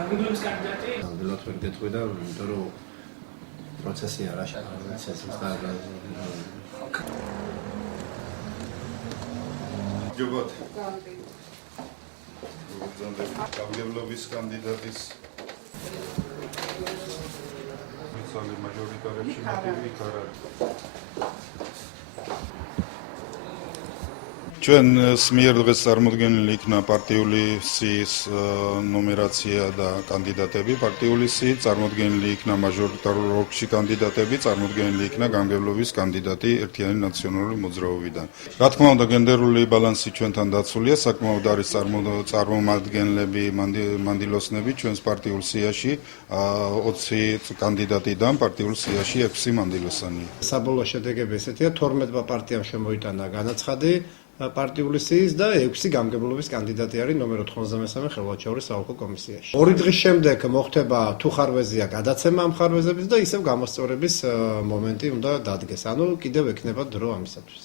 განგებულების კანდიდატი ნამდვილად ვერ გეტყვი და იმიტომ რომ პროცესია რა ჯობათ. განგებლობის კანდიდატის მიცვალე მაჟორიტარებში მოტივი არ არის. ჩვენ მიერ დღეს წარმოდგენილი იქნა პარტიული სიის ნომერაცია და კანდიდატები. პარტიული სიით წარმოდგენილი იქნა მაჟორიტარულ ოლქში კანდიდატები, წარმოდგენილი იქნა განგებლობის კანდიდატი ერთიანი ნაციონალური მოძრაობიდან. რა თქმა უნდა, გენდერული ბალანსი ჩვენთან დაცულია, საკმაოდ არის წარმომადგენლები, მანდილოსნები ჩვენს პარტიულ სიაში 20 კანდიდატიდან პარტიულ სიაში 6 მანდილოსანია. საბოლოო შედეგები ესეთია, 12 პარტიამ შემოიტანა განაცხადი პარტიული სიის და 6 გამგებლობის კანდიდატი არის ნომერ 93 ხელვაჩაურის საოლქო კომისიაში. 2 დღის შემდეგ მოხდება თუ ხარვეზია გადაცემა ამ ხარვეზების და ისევ გამოსწორების მომენტი უნდა დადგეს. ანუ კიდევ ექნება დრო ამისათვის.